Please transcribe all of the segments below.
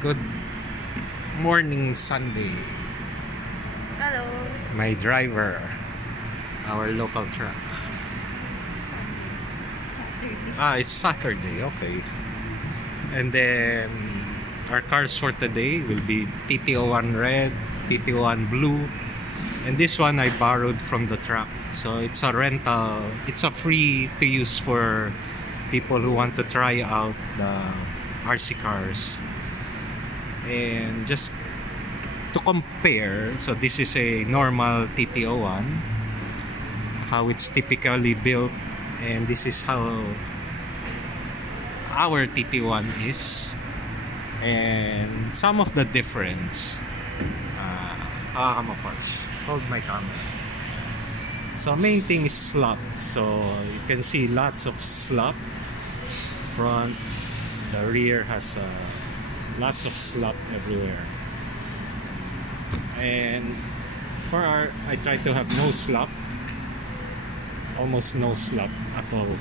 good morning Sunday. Hello. My driver, our local truck. Saturday. It's Saturday, okay. And then our cars for today will be TT01 red, TT01 blue, and this one I borrowed from the truck. So it's a rental, it's a free to use for people who want to try out the RC cars. And just to compare, so this is a normal TT01, how it's typically built, and this is how our TT1 is, and some of the difference. Hold my camera. So main thing is slop. So you can see lots of slop. Front, the rear has lots of slop everywhere. And for our, I try to have no slop, almost no slop at all.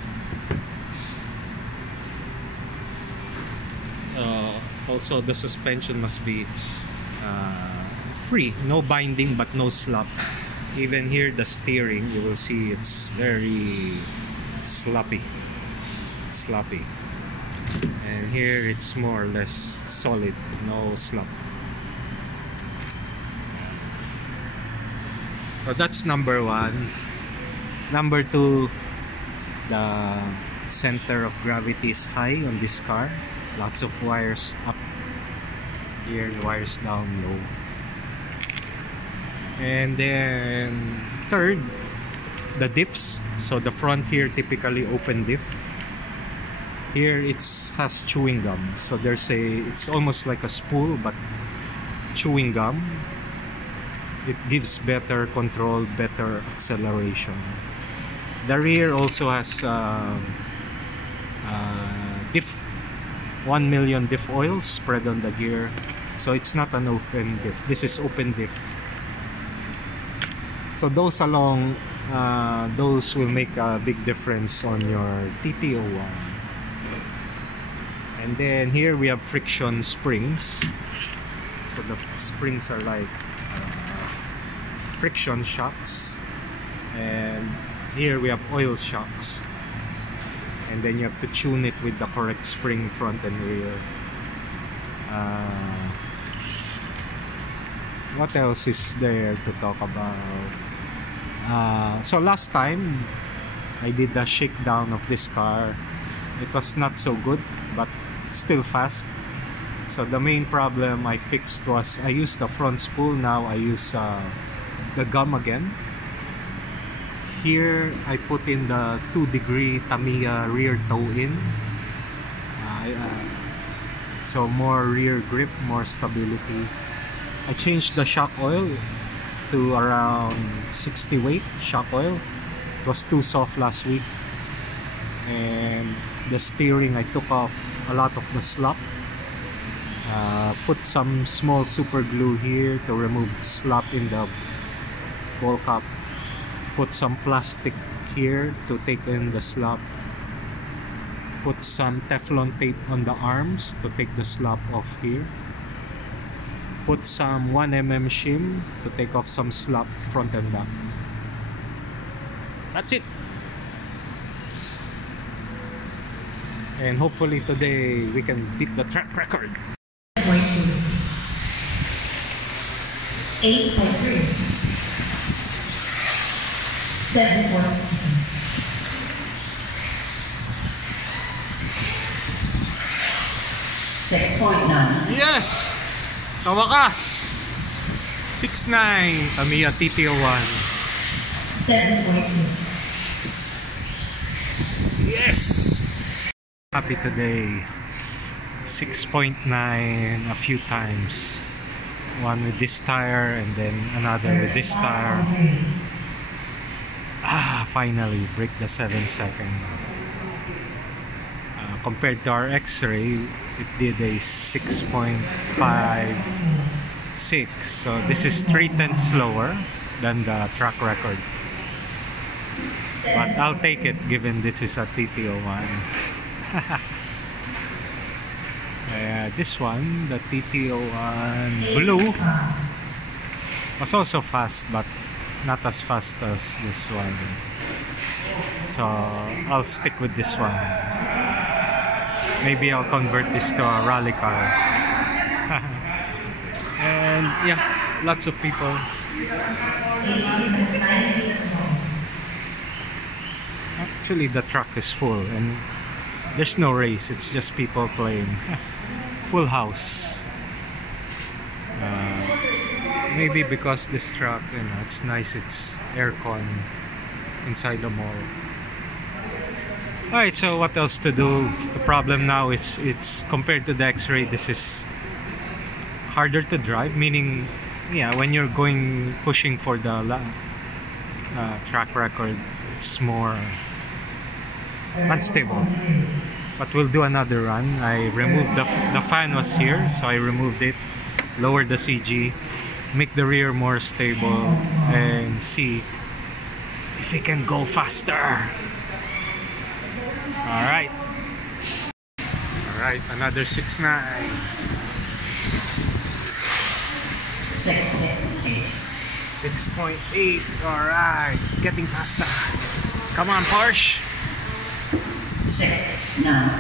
Also the suspension must be free, no binding but no slop. Even here the steering, you will see it's very sloppy, and here it's more or less solid, no slop. So that's number one. Number two, the center of gravity is high on this car. Lots of wires up here, wires down low. And then third, the diffs. So the front here typically open diff. Here has chewing gum. So it's almost like a spool but chewing gum. It gives better control, better acceleration. The rear also has diff, 1 million diff oil spread on the gear. So it's not an open diff. This is open diff. So those along, those will make a big difference on your TT01. And then here we have friction springs. So the springs are like friction shocks, and here we have oil shocks, and then you have to tune it with the correct spring front and rear. What else is there to talk about? So last time I did the shakedown of this car. It was not so good but still fast. So the main problem I fixed was I used the front spool. Now I use the gum again. Here I put in the 2-degree Tamiya rear toe in. So more rear grip, more stability. I changed the shock oil to around 60 weight shock oil. It was too soft last week. And the steering, I took off a lot of the slop. Put some small super glue here to remove slop in the ball cap. Put some plastic here to take in the slop. Put some Teflon tape on the arms to take the slop off here. Put some 1mm shim to take off some slop front and back. That's it. And hopefully today we can beat the track record. 8.3 7.3 6.9. Yes! Sa wakas! 6.9 Tamiya TT01. 7.2. Yes! Happy today. 6.9 a few times. One with this tire and then another with this tire. Finally break the 7-second. Compared to our X-Ray, it did a 6.56. So this is 3/10 slower than the track record. But I'll take it given this is a TT01. This one, the TT01 Blue, was also fast, but not as fast as this one. So I'll stick with this one. Maybe I'll convert this to a rally car. And yeah, lots of people. Actually, the truck is full and there's no race, it's just people playing. Full house. Maybe because this truck, you know, it's nice, it's aircon inside the mall. Alright, so what else to do? The problem now is it's compared to the X-Ray, this is harder to drive, meaning yeah, when you're pushing for the track record, it's more unstable. But we'll do another run. I removed the fan was here, so I removed it, lowered the CG, make the rear more stable, and see if we can go faster. Alright, another 6.9. 6.8. Alright, getting faster. Come on, Porsche. 6.9.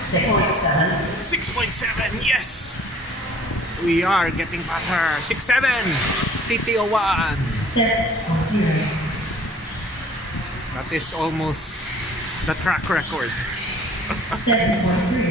6.7. 6.7, yes! We are getting faster. 6.7. TT01. 7.0. That is almost the track record. 7.3.